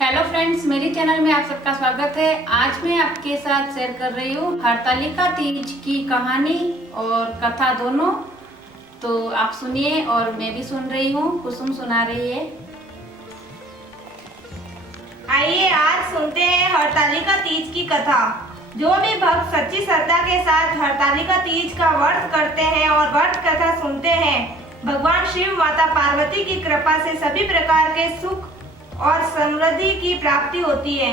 Hello friends, मेरे channel में आप सबका स्वागत है। आज मैं आपके साथ शेयर कर रही हूँ हरतालिका तीज की कहानी और कथा दोनों। तो आप सुनिए और मैं भी सुन रही हूँ। कुसुम सुना रही है। आइए आज सुनते हैं हरतालिका तीज की कथा। जो भी भक्त सच्ची श्रद्धा के साथ हरतालिका तीज का व्रत करते हैं और व्रत कथा सुनते हैं, भगवान शिव माता पार्वती की कृपा से सभी प्रकार के सुख और समृद्धि की प्राप्ति होती है।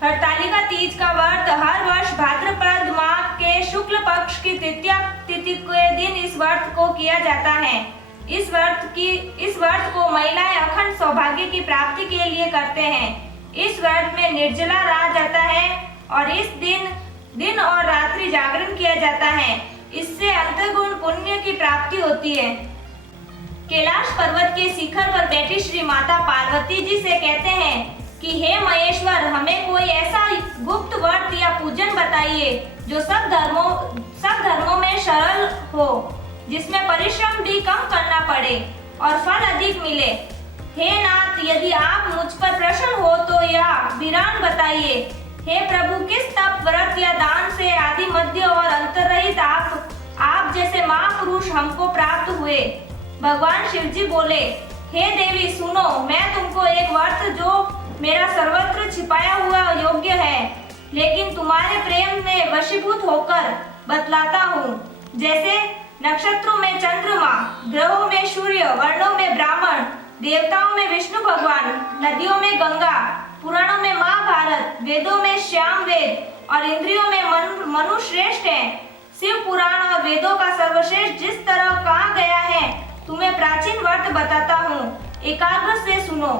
हरतालिका तीज का व्रत हर वर्ष भाद्रपद माह के शुक्ल पक्ष की तृतीया तिथि के दिन इस व्रत को किया जाता है। इस व्रत को महिलाएं अखंड सौभाग्य की प्राप्ति के लिए करते हैं। इस व्रत में निर्जला रहा जाता है और इस दिन और रात्रि जागरण किया जाता है। इससे अंतर्गुण पुण्य की प्राप्ति होती है। कैलाश पर्वत के शिखर पर बैठी श्री माता पार्वती जी से कहते हैं कि हे महेश्वर, हमें कोई ऐसा गुप्त व्रत या पूजन बताइए जो सब धर्मों में सरल हो, जिसमें परिश्रम भी कम करना पड़े और फल अधिक मिले। हे नाथ, यदि आप मुझ पर प्रसन्न हो तो यह विरान बताइए। हे प्रभु, किस तप, व्रत या दान से आदि मध्य और अंतरहित आप जैसे महापुरुष हमको प्राप्त हुए। भगवान शिव जी बोले, हे देवी सुनो, मैं तुमको एक व्रत जो मेरा सर्वत्र छिपाया हुआ योग्य है, लेकिन तुम्हारे प्रेम में वशीभूत होकर बतलाता हूँ। जैसे नक्षत्रों में चंद्रमा, ग्रहों में सूर्य, वर्णों में ब्राह्मण, देवताओं में विष्णु भगवान, नदियों में गंगा, पुराणों में महाभारत, वेदों में श्याम वेद और इंद्रियों में मनु श्रेष्ठ है। शिव पुराण और वेदों का सर्वश्रेष्ठ जिस तरह कहा गया है, तुम्हें प्राचीन व्रत बताता हूँ, एकाग्र से सुनो।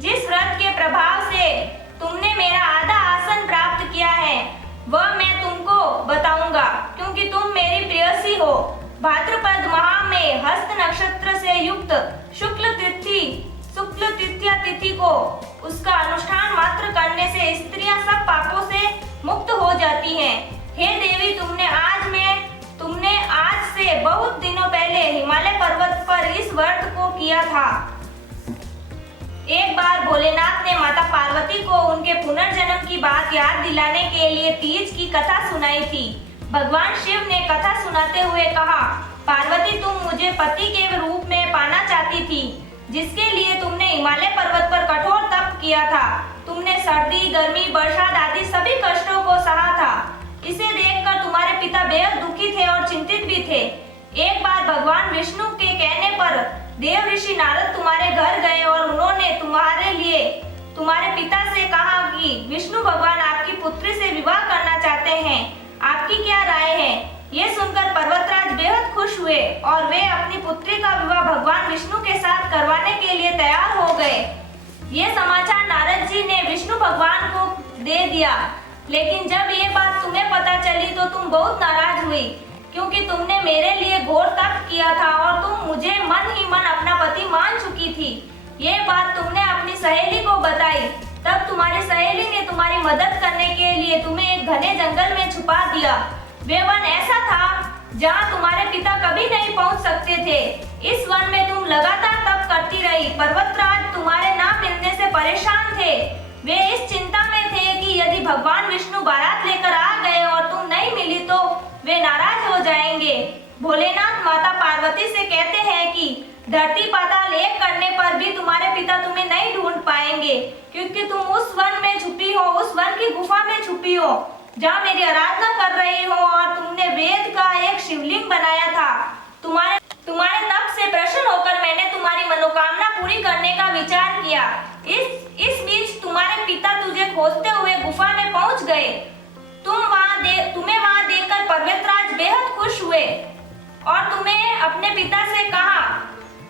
जिस व्रत के प्रभाव से तुमने मेरा आधा आसन प्राप्त किया है, वह मैं तुमको बताऊंगा, क्योंकि तुम मेरी प्रेयसी हो। भाद्रपद माह में हस्त नक्षत्र से युक्त शुक्ल तृतीया तिथि को उसका अनुष्ठान मात्र करने से स्त्रियां सब पापों से मुक्त हो जाती हैं। हे देवी, तुमने आज से बहुत दिनों पहले हिमालय पर्वत पर इस व्रत को किया था। एक बार भोलेनाथ ने माता पार्वती को उनके पुनर्जन्म की बात याद दिलाने के लिए तीज की कथा सुनाई थी। भगवान शिव ने कथा सुनाते हुए कहा, पार्वती, तुम मुझे पति के रूप में पाना चाहती थी, जिसके लिए तुमने हिमालय पर्वत पर कठोर तप किया था। तुमने सर्दी, गर्मी, बरसात आदि सभी कष्टों को सहा था। इसे देखकर तुम्हारे पिता बेहद दुखी थे और चिंतित भी थे। एक बार भगवान विष्णु के कहने पर देव ऋषि नारद तुम्हारे घर गए और उन्होंने तुम्हारे पिता से कहा कि विष्णु भगवान आपकी पुत्री से विवाह करना चाहते हैं। आपकी क्या राय है? ये सुनकर पर्वतराज बेहद खुश हुए और वे अपनी पुत्री का विवाह भगवान विष्णु के साथ करवाने के लिए तैयार हो गए। ये समाचार नारद जी ने विष्णु भगवान को दे दिया, लेकिन जब ये बात तुम्हें पता चली तो तुम बहुत नाराज हुई, क्योंकि तुमने मेरे लिए घोर तप किया था और तुम मुझे मन ही मन अपना पति मान चुकी थी। ये बात तुमने अपनी सहेली को बताई। तब तुम्हारी सहेली ने तुम्हारी मदद करने के लिए तुम्हें एक घने जंगल में छुपा दिया। वे वन ऐसा था जहाँ तुम्हारे पिता कभी नहीं पहुँच सकते थे। इस वन में तुम लगातार तप करती रही। पर्वतराज तुम्हारे ना मिलने से परेशान थे। वे इस चिंता में थे कि यदि भगवान विष्णु बारात लेकर आ गए और तुम नहीं मिली तो वे नाराज हो जाएंगे। भोलेनाथ माता पार्वती से कहते हैं कि धरती पाताल एक करने पर भी तुम्हारे पिता तुम्हें नहीं ढूंढ पाएंगे, क्योंकि तुम उस वन में छुपी हो, उस वन की गुफा में छुपी हो जहाँ मेरी आराधना कर रही हो, और तुमने वेद का एक शिवलिंग बनाया था। तुम्हारे तप से प्रसन्न होकर मैंने तुम्हारी मनोकामना पूरी करने का विचार किया। इस बीच तुम्हारे पिता तुझे खोजते हुए गुफा में पहुंच गए। तुम्हें वहां देखकर पर्वतराज बेहद खुश हुए और तुम्हें अपने पिता से कहा,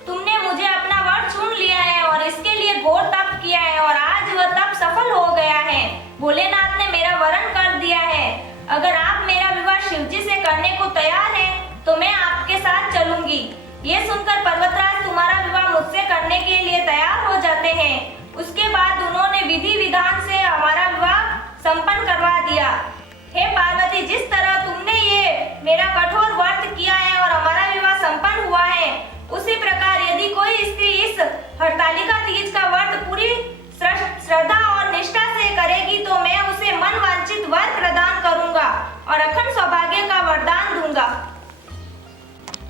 तुमने मुझे अपना वर चुन लिया है और इसके लिए घोर तप किया है और आज वह तप सफल हो गया है। भोलेनाथ ने मेरा वरण कर दिया है। अगर आप मेरा विवाह शिवजी से करने को तैयार हैं, तो मैं आपके साथ चलूंगी। ये सुनकर पर्वतराज तुम्हारा विवाह मुझसे करने के लिए तैयार हो जाते हैं। उसके बाद उन्होंने विधि विधान से हमारा विवाह संपन्न करवा दिया। हे पार्वती, जिस तरह तुमने ये मेरा कठोर व्रत किया है और हमारा विवाह संपन्न हुआ है, उसी हरतालिका तीज का व्रत पूरी श्रद्धा और निष्ठा से करेगी तो मैं उसे मन वांछित वर प्रदान करूंगा और अखंड सौभाग्य का वरदान दूंगा।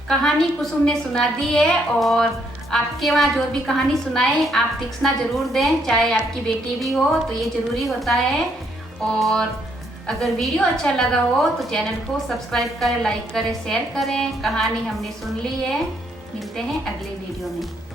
कहानी कुसुम ने सुना दी है और आपके वहाँ जो भी कहानी सुनाए आप तीक्ष्णा जरूर दें, चाहे आपकी बेटी भी हो तो ये जरूरी होता है। और अगर वीडियो अच्छा लगा हो तो चैनल को सब्सक्राइब करें, लाइक करें, शेयर करें। कहानी हमने सुन ली है, मिलते हैं अगले वीडियो में।